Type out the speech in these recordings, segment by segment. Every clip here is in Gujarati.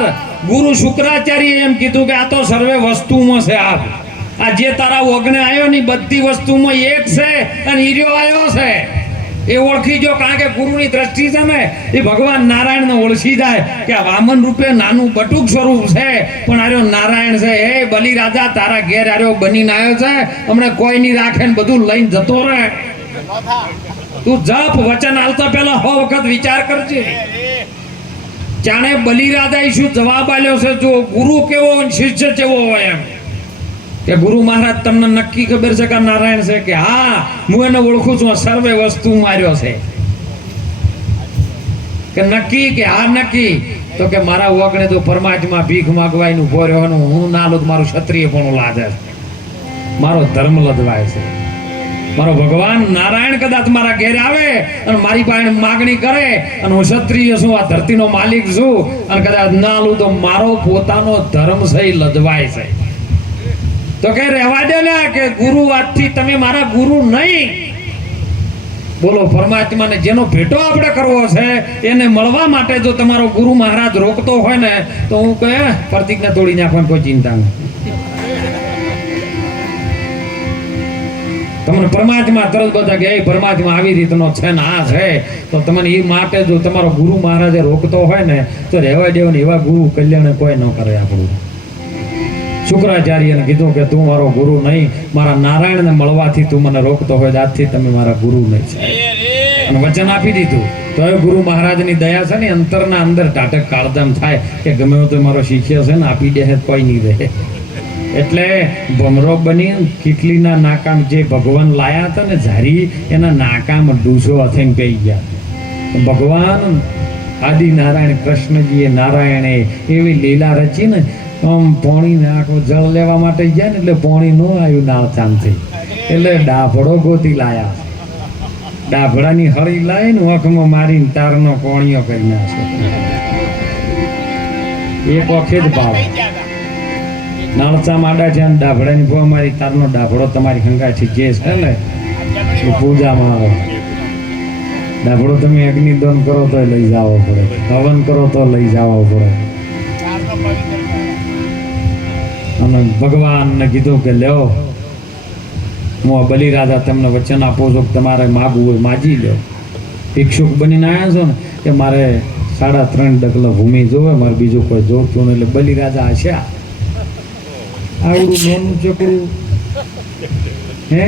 ખબરદાર ગુરુ શુક્રાચાર્ય એમ કીધું કે આ તો સર્વે વસ્તુમાં છે આ જે તારા ઓગણે આવ્યો ની બધી વસ્તુમાં એક છે અને હીરો આવ્યો છે એ ઓળખી જો કારણ કે ગુરુની દ્રષ્ટિ છે ને એ ભગવાન નારાયણને ઓળખી જાય કે આ વામન રૂપે નાનું બટુક સ્વરૂપ છે પણ આર્યો નારાયણ છે હે બલિ રાજા તારા ઘેર આર્યો બનીને આવ્યો છે હમણાં કોઈ નહીં રાખે ને બધું લઈને જતો રહે તું જપ વચન આલતા પહેલા 100 વખત વિચાર કરજે જાણે બલિ રાજાએ શું જવાબ આલ્યો છે જો ગુરુ કેવો અને શિષ્ય કેવો હોય એમ કે ગુરુ મહારાજ તમને નક્કી ખબર છે કે નારાયણ છે કે હા હું એને ઓળખું છું સર્વે વસ્તુ માર્યો છે કે નક્કી કે હા નક્કી તો કે મારા ઓગણે તો પરમાત્મા ભીખ માંગવાયનું ભોર્યોનું હું ના લો મારું ક્ષત્રિય પણ લાગે મારો ધર્મ લદવાય છે મારો ભગવાન નારાયણ કદાચ મારા ઘેર આવે અને મારી પાસે માગણી કરે અને હું ક્ષત્રિય છું આ ધરતીનો માલિક છું અને કદાચ ના લઉં તો મારો પોતાનો ધર્મ છે લદવાય છે તો કે રહેવા દે ને કે ગુરુ વાતથી તમે મારા ગુરુ નહીં બોલો પરમાત્માને જેનો ભેટો આપણે કરવો છે એને મળવા માટે જો તમારો ગુરુ મહારાજ રોકતો હોય ને તો હું કહે પ્રતિજ્ઞા તોડી નાખવાની કોઈ ચિંતા નહીં તમને પરમાત્મા તરત બધા કે પરમાત્મા આવી રીતનો છે ને આ છે તો તમને એ માટે જો તમારો ગુરુ મહારાજે રોકતો હોય ને તો રહેવા દેવું ને એવા ગુરુ કલ્યાણ કોઈ ન કરે આપણું શુક્રાચાર્યને કીધું કે તું મારો ગુરુ નહીં મારા નારાયણને મળવાથી તું મને રોકતો હોય આજથી તમે મારા ગુરુ નહીં છે અને વચન આપી દીધું તો એ ગુરુ મહારાજની દયા છે ને અંતરના અંદર ટાટક કાળધામ થાય કે ગમે તો મારો શિષ્ય છે ને આપી દે કોઈ નહીં રહે એટલે ભમરો બની કીટલીના નાકામ જે ભગવાન લાયા હતા ને ઝારી એના નાકામ ડૂસો અથેન કહી ગયા ભગવાન આદિ નારાયણ કૃષ્ણજીએ નારાયણે એવી લીલા રચી ને આમ પોણી નાખો જળ લેવા માટે ગયા ને એટલે પોણી નો આવ્યું નાળ ચાંદથી એટલે ડાભડો ગોતી લાયા ડાભડાની હળી લાવી ને આંખમાં મારીને તારનો કોણીઓ કરી નાખે એક વખત જ ભાવે નાળચા માડા છે અને ડાભડાની ભૂવા મારી તારનો ડાભડો તમારી હંગાથી જે છે ને એ પૂજામાં આવે ડાભડો તમે અગ્નિદાન કરો તો લઈ જવો પડે હવન કરો તો લઈ જવો પડે અને ભગવાનને કીધું કે લ્યો હું બલિ રાજા તમને વચન આપું છું કે તમારે માગવું હોય માજી લો ભિક્ષુક બનીને આવ્યા છો ને કે મારે 3.5 ડગલા ભૂમિ જોવે મારે બીજું કોઈ જોતું નહીં એટલે બલિ રાજા હસ્યા આવડું નાનું ચોકડું હે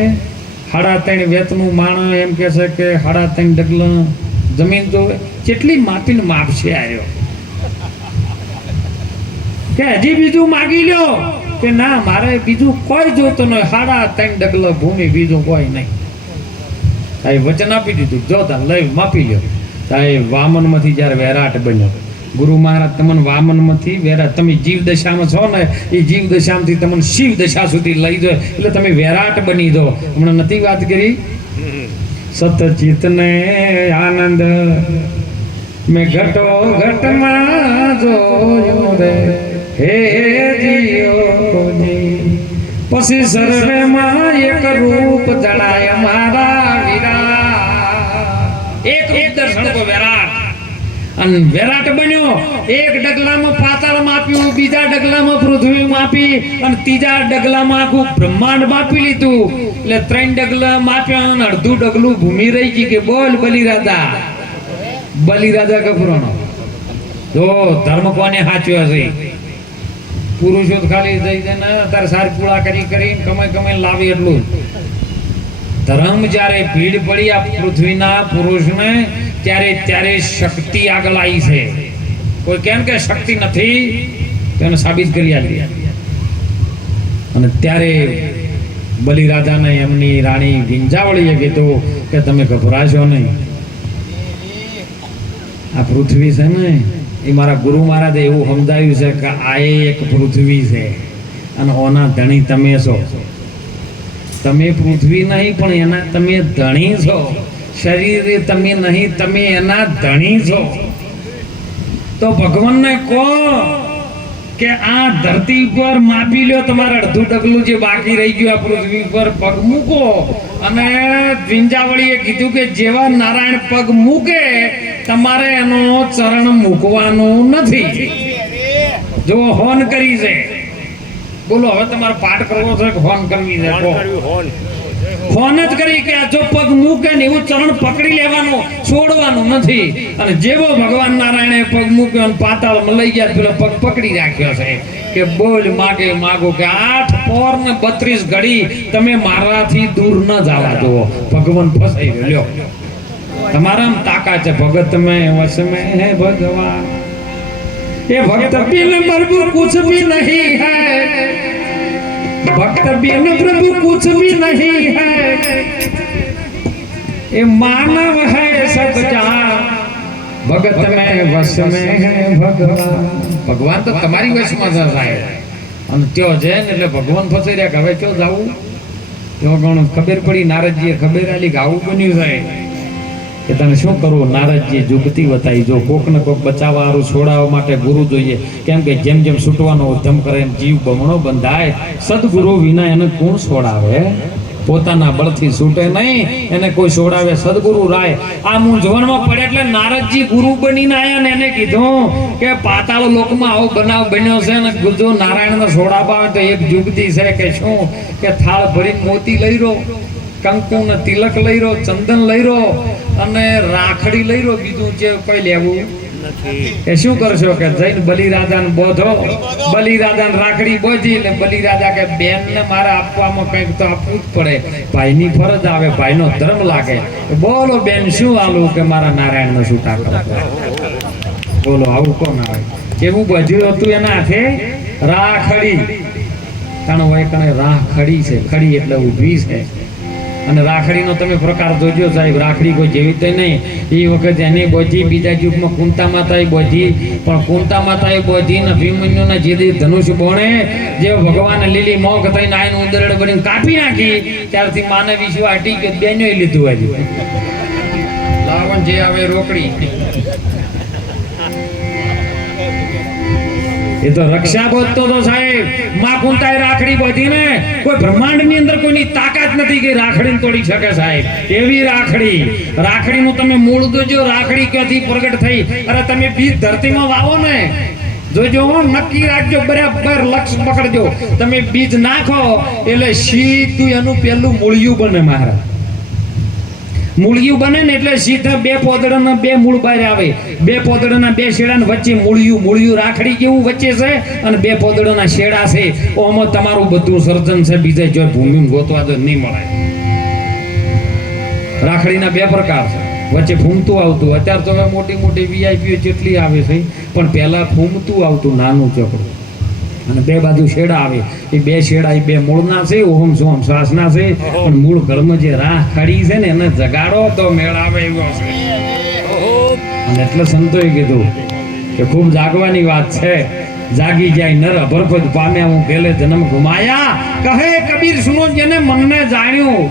3.5 વેતનું માણસ એમ કે છે કે 3.5 ડગલા જમીન જોવે કેટલી માટીને માપશે આવ્યો કે હજી બીજું માગી લ્યો કે ના મારે બીજું કોઈ જોતું નહીં 3.5 ડગલા ભૂમિ બીજું કોઈ નહીં સાહેબ વચન આપી દીધું જો તા લઈ માપી લ્યો સાહેબ વામન માંથી જયારે વૈરાટ બન્યો ગુરુ મહારાજ તમને વામન માંથી વૈરાટ તમે જીવ દશામાં છો ને એ જીવ દશામાંથી તમને શિવ દશા સુધી લઈ દો એટલે તમે વૈરાટ બની દો હમણાં નથી વાત કરી સતચિત ને આનંદ મેં ઘટો ઘટમાં જોયો રે હે જીઓની પછી સર્વેમાં એક રૂપ જણાય મારા વિરાટ એક રૂપ દર્શન તો વિરાટ અને વિરાટ બન્યો એક ડગલામાં પાતાળ માપ્યું બીજા ડગલામાં પૃથ્વી માપી અને ત્રીજા ડગલામાં આખું બ્રહ્માંડ માપી લીધું એટલે 3 ડગલા માપ્યા અને અડધું ડગલું ભૂમિ રહી ગઈ કે બોલ બલિ રાજા કપૂરનો જો ધર્મ કોને સાચ્યો હશે પુરુષો ખાલી જઈ જાય ને તારે સારી પૂળા કરી કમાઈ લાવી એટલું ધર્મ જ્યારે ભીડ પડી આ પૃથ્વીના પુરુષને ત્યારે શક્તિ આગળ આવી છે કોઈ કેમ કે શક્તિ નથી તેને સાબિત કરી આપી અને ત્યારે બલિ રાજાને એમની રાણી વિંજાવળીએ કીધું કે તમે ગભરાશો નહીં આ પૃથ્વી છે ને એ મારા ગુરુ મહારાજે એવું સમજાવ્યું છે કે આ એક પૃથ્વી છે અને ઓના ધણી તમે છો તમે પૃથ્વી નહીં પણ એના તમે ધણી છો શરીરે તમે નહીં તમે એના ધણી છો તો ભગવાનને કહો કે આ ધરતી પર માપી લ્યો તમારે અડધું ડગલું જે બાકી રહી ગયું આ પૃથ્વી પર પગ મૂકો અને વિંજાવળીએ કીધું કે જેવા નારાયણ પગ મૂકે તમારે એનો ચરણ મૂકવાનું નથી જો હોન કરી છે. બોલો હવે તમારે પાઠ કરવો છે કે હોન કરવી છે? કહો. ફોન જ કરી કે આ જો પગ મૂકે ને એવું ચરણ પકડી લેવાનું, છોડવાનું નથી. અને જેવો ભગવાન નારાયણે પગ મૂક્યો અને પાતાળમાં લઈ ગયા, પેલો પગ પકડી રાખ્યો છે કે બોલ માગે માગો કે 8 પોર ને 32 ઘડી તમે મારાથી દૂર ન જવા દો. ભગવાન ફસાઈ ગયો. તમારામ તાકાત છે. ભગત મેં વસ મેં હે ભગવાન, એ ભક્ત બિન પ્રભુ कुछ भी नहीं है, भक्त बिन प्रभु कुछ भी नहीं है, ये मानव है सब जहां, भगत में वश में है भगवान. भगवान तो તમારી વશમાં છે. અને ત્યો છે ને એટલે ભગવાન ફસાઈ રહ્યા કે હવે ક્યાં જાવું? તો ઘણું ખબર પડી, નારદજીએ ખબર આલી કે આવું બન્યું છે કે તને શું કરવું. નારદજી જુગતી બતાવી, જો કોક ને કોક બચાવવા હારું છોડાવવા માટે ગુરુ જોઈએ. કેમ કે જેમ જેમ છૂટવાનો ઉદ્યમ કરે એમ જીવ બમણો બંધાય. સદગુરુ વિના એને કોણ છોડાવે? પોતાના બળથી છૂટે નહીં, એને કોઈ છોડાવે સદગુરુ રાય. આ મૂંઝવણમાં પડે એટલે નારદજી ગુરુ બનીને આયા ને એને કીધું કે પાતાળ લોકમાં આવો બનાવ બન્યો છે ને જો નારાયણને છોડાવવા આવે તો એક જુગતી છે કે શું કે થાળ ભરીને મોતી લઈ રહ્યો, કંકુ ને તિલક લઈ રહ્યો, ચંદન લઈ રહ્યો અને રાખડી લઈ રહ્યો, બીજું જે કોઈ લેવું એ શું કરશો કે જઈને બલિરાજાને બોધો. બલિરાજાને રાખડી બોધી એટલે બલિરાજા કે બેન ને મારે આપવામાં કંઈક તો આપવું જ પડે, ભાઈની ફરજ આવે, ભાઈનો ધર્મ લાગે. બોલો બેન શું આલું કે મારા નારાયણને છૂટા કરો. બોલો આવું કોણ આવે? કેવું બધું હતું એના હાથે? રાખડી. કારણ હોય કણે રાખડી છે, ખડી એટલે ઊભી છે. અને રાખડીનો તમે પ્રકાર જોજો સાહેબ. રાખડી કોઈ જેવી તો નહીં. એ વખત એની બોધી બીજા યુગમાં કુંતા માતાએ બોધી, પણ કુંતા માતાએ બોધી ને ભીમન્યુના જે ધનુષ બોણે જે ભગવાન લીલી મોગ થઈને આઈને ઉંદરડ બનીને કાપી નાખી, ત્યારથી માનવ વિશ્વ હટી ગયો. બેનોય લીધું હજી લાવણ જે આવે રોકડી. એ તો રક્ષા બોધતો તો સાહેબ. માં કુંતાએ રાખડી બોધી ને કોઈ બ્રહ્માંડ ની અંદર કોઈની તાકાત નથી કે રાખડી તોડી શકે સાહેબ. એવી રાખડી. રાખડીનું તમે મૂળ જોજો, રાખડી ક્યાંથી પ્રગટ થઈ. અરે તમે બીજ ધરતીમાં વાવો ને, જોજો નક્કી રાખજો, બરાબર લક્ષ પકડજો. તમે બીજ નાખો એટલે સીધું એનું પેલું મૂળિયું બને. મહારાજ મૂળિયું બને ને એટલે સીધા 2 પોદડાના 2 મૂળ બહાર આવે. 2 પોદડાના 2 શેડાને વચ્ચે મૂળિયું. મૂળિયું રાખડી જેવું વચ્ચે છે અને 2 પોદડાના શેડા છે. ઓમાં તમારું બધું સર્જન છે. બીજે જો ભૂમિ ગોતવા તો નહીં મળે. રાખડીના 2 પ્રકાર છે. વચ્ચે ફૂમતું આવતું. અત્યારે તો હવે મોટી મોટી વીઆઈપીઓ જેટલી આવે છે, પણ પહેલા ફૂમતું આવતું નાનું ચોકડું, અને 2 બાજુ શેડા આવે. એ 2 શેડા એ 2 મૂળના છે, ઓહમ સોમ શ્વાસના છે. પણ મૂળ ઘરમાં જે રાખડી છે ને એને જગાડો તો મેળ આવે એવો છે. અને એટલે સંતોએ કીધું કે ખૂબ જાગવાની વાત છે. જાગી જાય નર અભરપદ પામ્યા, હું ગેલે જન્મ ઘુમાયા. કહે કબીર સુનો જેને મનને જાણ્યું,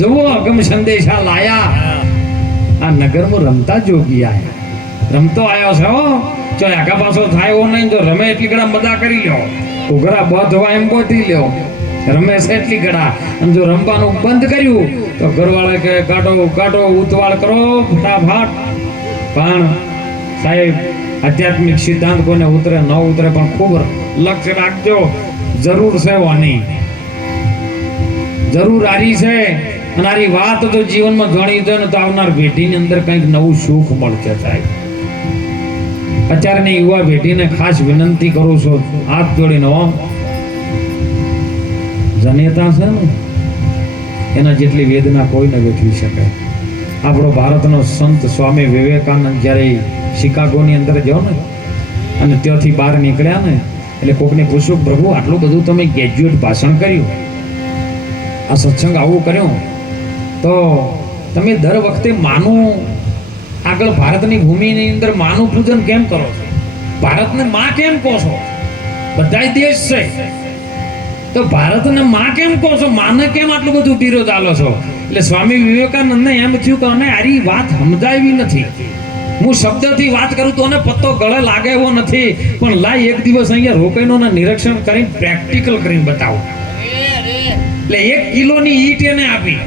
જુઓ અગમ સંદેશા લાયા. આ નગરમાં રમતા જોગી આયા. રમતો આવ્યો છે હો. જો આગા પાછો થાય એવો નહીં. જો રમે એટલી ઘડા મજા કરી લ્યો, ઉઘરા બોધવા એમ બોધી લ્યો. રમે છે એટલી ઘડા. અને જો રમવાનું બંધ કર્યું તો ઘરવાળા કે કાઢો કાઢો, ઉતવાળ કરો ફટાફટ. પણ સાહેબ આધ્યાત્મિક સિદ્ધાંત કોઈને ઉતરે ન ઉતરે, પણ ખૂબ લક્ષ્ય રાખજો. જરૂર છે વાની, જરૂર આરી છે. અને આરી વાત તો જીવનમાં જાણી દો ને તો આવનાર પેઢીની અંદર કંઈક નવું સુખ મળશે સાહેબ. અત્યારની યુવા પેઢીને ખાસ વિનંતી કરું છું, હાથ જોડીને, જનેતા છે ને એના જેટલી વેદના કોઈ ન વેઠવી શકે. આપણો ભારતનો સંત સ્વામી વિવેકાનંદ જ્યારે શિકાગોની અંદર ગયો ને અને ત્યાંથી બહાર નીકળ્યા ને એટલે કોકને પૂછ્યું, પ્રભુ આટલું બધું તમે ગ્રેજ્યુએટ ભાષણ કર્યું, આ સત્સંગ આવું કર્યો, તો તમે દર વખતે માનું આગળ ભારતની ભૂમિની અંદર માનું પૂજન કેમ કરો છો? ભારતને માં કેમ કહો છો? બધાય દેશ છે તો ભારતને માં કેમ કહો છો? માને કેમ આટલું બધું વિરોધ આલો છો? એટલે સ્વામી વિવેકાનંદને એમ થયું કે અને આરી વાત સમજાવી નથી. હું શબ્દથી વાત કરું તો અને પત્તો ગળે લાગે એવો નથી, પણ લાય એક દિવસ અહીંયા રોકાઈનો નિરીક્ષણ કરીને પ્રેક્ટિકલ કરીને બતાવો. એટલે 1 કિલોની ઈટ એને આપી.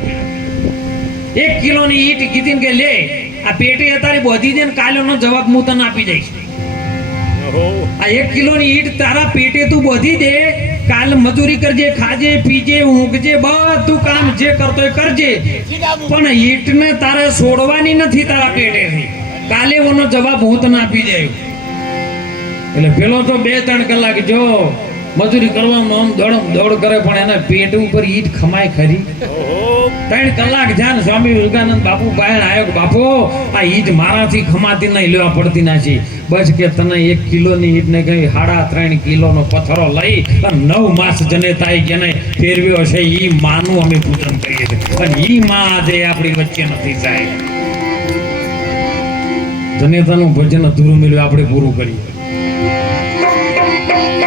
1 કિલોની ઈટ કીધી કે લે આ પેટે અત્યારે બોધી દે ને કાલેનો જવાબ હું તને આપી દઈશ. આ 1 કિલોની ઈટ તારા પેટે તું બોધી દે, કાલ મજૂરી કરજે, ખાજે, પીજે, ઊંઘજે, બધું કામ જે કરતો એ કરજે, પણ ઈટને તારે છોડવાની નથી તારા પેટેથી. કાલે ઓનો જવાબ હું તને આપી જાય. એટલે પેલો તો 2-3 કલાક જો મજૂરી કરવામાં આમ દોડ કરે, પણ એના પેટ ઉપર ઈટ ખમાય ખરી. 3 કલાક જાન સ્વામી વિવેકાનંદ બાપુ પાસે આવ્યો કે બાપુ આ ઈટ મારાથી ખમાતી નહીં, લેવા પડતી નથી. બસ કે તને 1 કિલોની ઈટ ને કઈ 3.5 કિલોનો પથ્થરો લઈ અને 9 માસ જનેતાએ જેને ફેરવ્યો છે ઈ માનું અમે પૂજન કરીએ છીએ. અને ઈ માં આજે આપણી વચ્ચે નથી સાહેબ. જનેતાનું ભજન અધૂરું મળ્યું, આપણે પૂરું કરીએ.